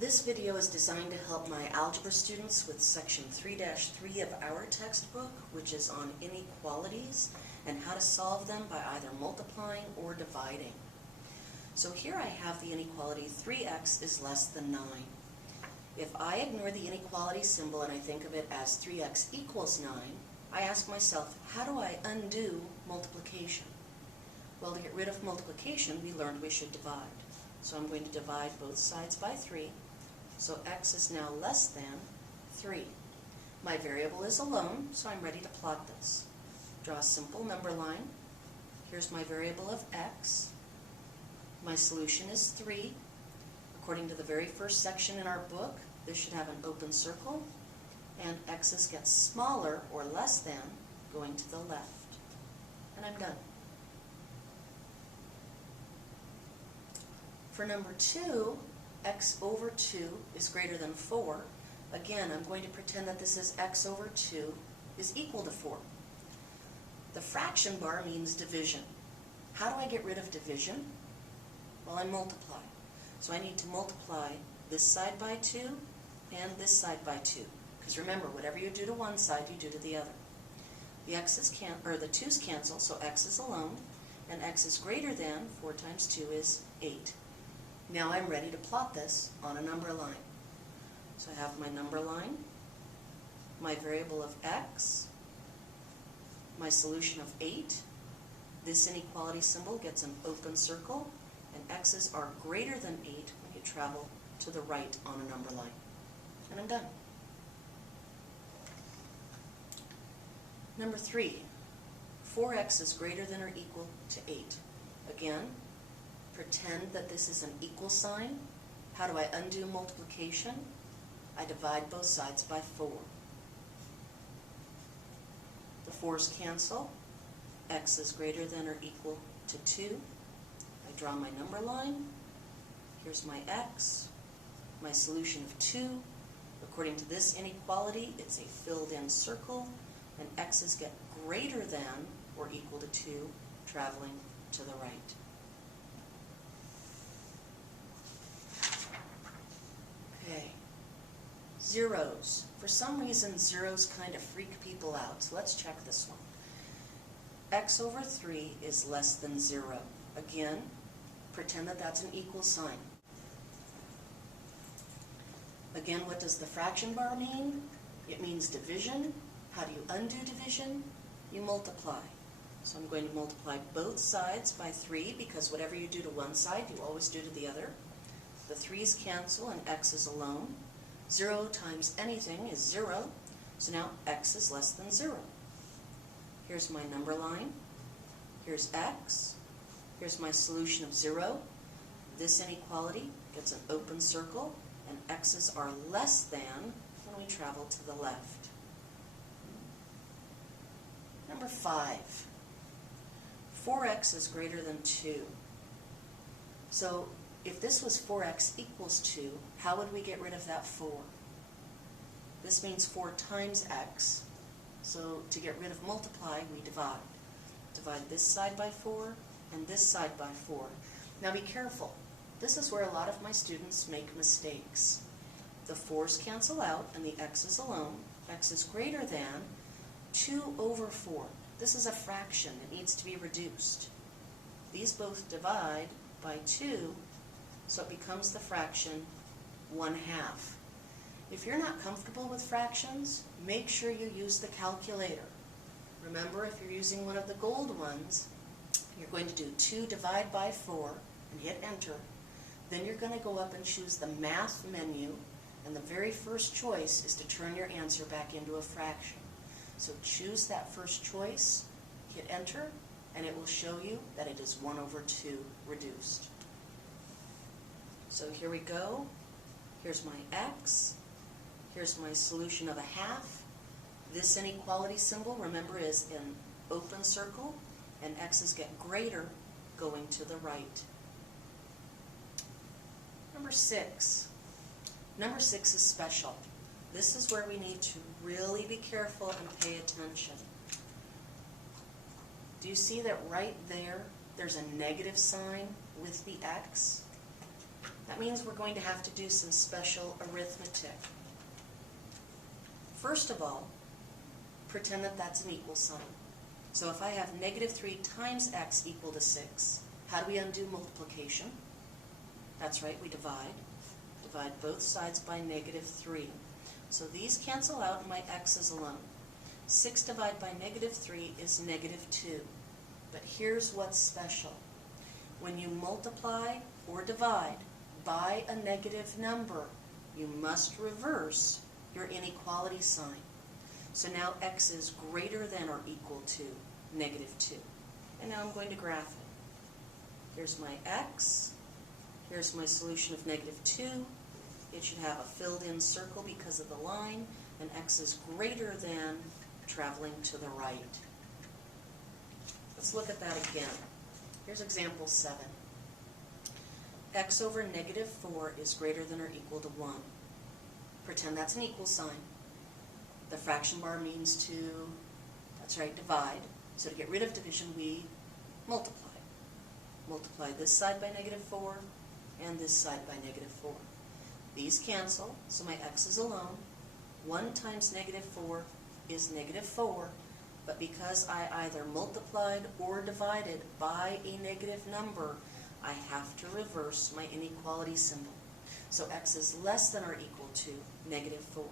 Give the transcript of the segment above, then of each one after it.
This video is designed to help my algebra students with section 3-3 of our textbook, which is on inequalities and how to solve them by either multiplying or dividing. So here I have the inequality 3x is less than 9. If I ignore the inequality symbol and I think of it as 3x equals 9, I ask myself, how do I undo multiplication? Well, to get rid of multiplication, we learned we should divide. So I'm going to divide both sides by 3. So x is now less than 3. My variable is alone, so I'm ready to plot this. Draw a simple number line. Here's my variable of x. My solution is 3. According to the very first section in our book, this should have an open circle, and x's get smaller or less than going to the left. And I'm done. For number 2, x over 2 is greater than 4. Again, I'm going to pretend that this is x over 2 is equal to 4. The fraction bar means division. How do I get rid of division? Well, I multiply. So I need to multiply this side by 2 and this side by 2. Because remember, whatever you do to one side, you do to the other. The 2's cancel, so x is alone, and x is greater than 4 times 2 is 8. Now I'm ready to plot this on a number line. So I have my number line, my variable of x, my solution of 8. This inequality symbol gets an open circle, and x's are greater than 8 when you travel to the right on a number line. And I'm done. Number 3, 4x is greater than or equal to 8. Again, pretend that this is an equal sign. How do I undo multiplication? I divide both sides by 4. The 4's cancel. X is greater than or equal to 2. I draw my number line. Here's my x, my solution of 2. According to this inequality, it's a filled-in circle, and x's get greater than or equal to 2, traveling to the right. Okay, zeros. For some reason, zeros kind of freak people out, so let's check this one. X over 3 is less than 0. Again, pretend that that's an equal sign. Again, what does the fraction bar mean? It means division. How do you undo division? You multiply. So I'm going to multiply both sides by 3 because whatever you do to one side, you always do to the other. The 3's cancel and x is alone. 0 times anything is 0, so now x is less than 0. Here's my number line. Here's x. Here's my solution of 0. This inequality gets an open circle, and x's are less than when we travel to the left. Number 5. 4x is greater than 2. So if this was 4x equals 2, how would we get rid of that 4? This means 4 times x. So to get rid of multiply, we divide. Divide this side by 4 and this side by 4. Now be careful. This is where a lot of my students make mistakes. The 4's cancel out and the x is alone. X is greater than 2 over 4. This is a fraction. It needs to be reduced. These both divide by 2, so it becomes the fraction 1/2. If you're not comfortable with fractions, make sure you use the calculator. Remember, if you're using one of the gold ones, you're going to do 2 divide by 4 and hit enter. Then you're going to go up and choose the math menu, and the very first choice is to turn your answer back into a fraction. So choose that first choice, hit enter, and it will show you that it is 1 over 2 reduced. So here we go. Here's my x. Here's my solution of 1/2. This inequality symbol, remember, is an open circle, and x's get greater going to the right. Number 6. Number 6 is special. This is where we need to really be careful and pay attention. Do you see that right there, there's a negative sign with the x? That means we're going to have to do some special arithmetic. First of all, pretend that that's an equal sign. So if I have -3 times x equal to 6, how do we undo multiplication? That's right, we divide. Divide both sides by -3. So these cancel out and my x's alone. 6 divided by -3 is -2. But here's what's special. When you multiply or divide by a negative number, you must reverse your inequality sign. So now x is greater than or equal to -2. And now I'm going to graph it. Here's my x. Here's my solution of -2. It should have a filled-in circle because of the line, and x is greater than traveling to the right. Let's look at that again. Here's example 7. X over -4 is greater than or equal to 1. Pretend that's an equal sign. The fraction bar means to, that's right, divide. So to get rid of division, we multiply. Multiply this side by -4 and this side by -4. These cancel, so my x is alone. 1 times -4 is -4, but because I either multiplied or divided by a negative number, I have to reverse my inequality symbol. So x is less than or equal to -4.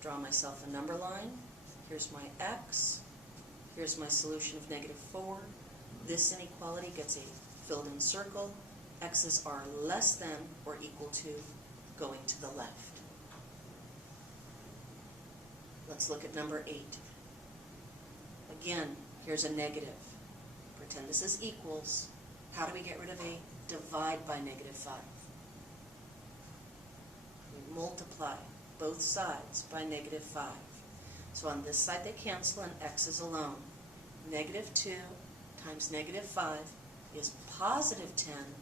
Draw myself a number line. Here's my x. Here's my solution of -4. This inequality gets a filled-in circle. X's are less than or equal to going to the left. Let's look at number 8. Again, here's a negative. Pretend this is equals. How do we get rid of a divide by -5? We multiply both sides by -5. So on this side they cancel and x is alone. -2 times -5 is +10,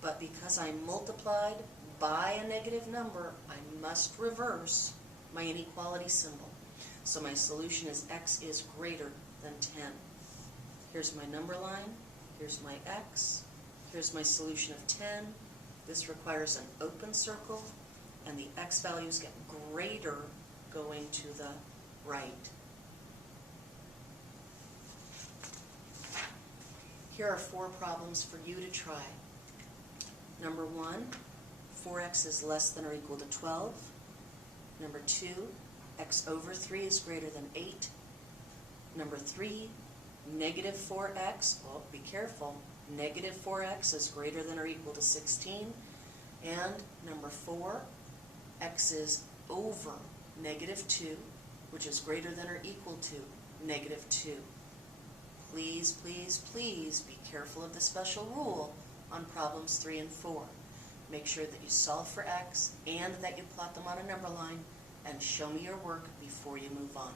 but because I multiplied by a negative number, I must reverse my inequality symbol. So my solution is x is greater than 10. Here's my number line. Here's my x. Here's my solution of 10. This requires an open circle, and the x values get greater going to the right. Here are 4 problems for you to try. Number 1, 4x is less than or equal to 12. Number 2, x over 3 is greater than 8. Number 3, -4x, well, be careful, -4x is greater than or equal to 16. And number 4, x is over -2, which is greater than or equal to -2. Please, please, please be careful of the special rule on problems 3 and 4. Make sure that you solve for x and that you plot them on a number line, and show me your work before you move on.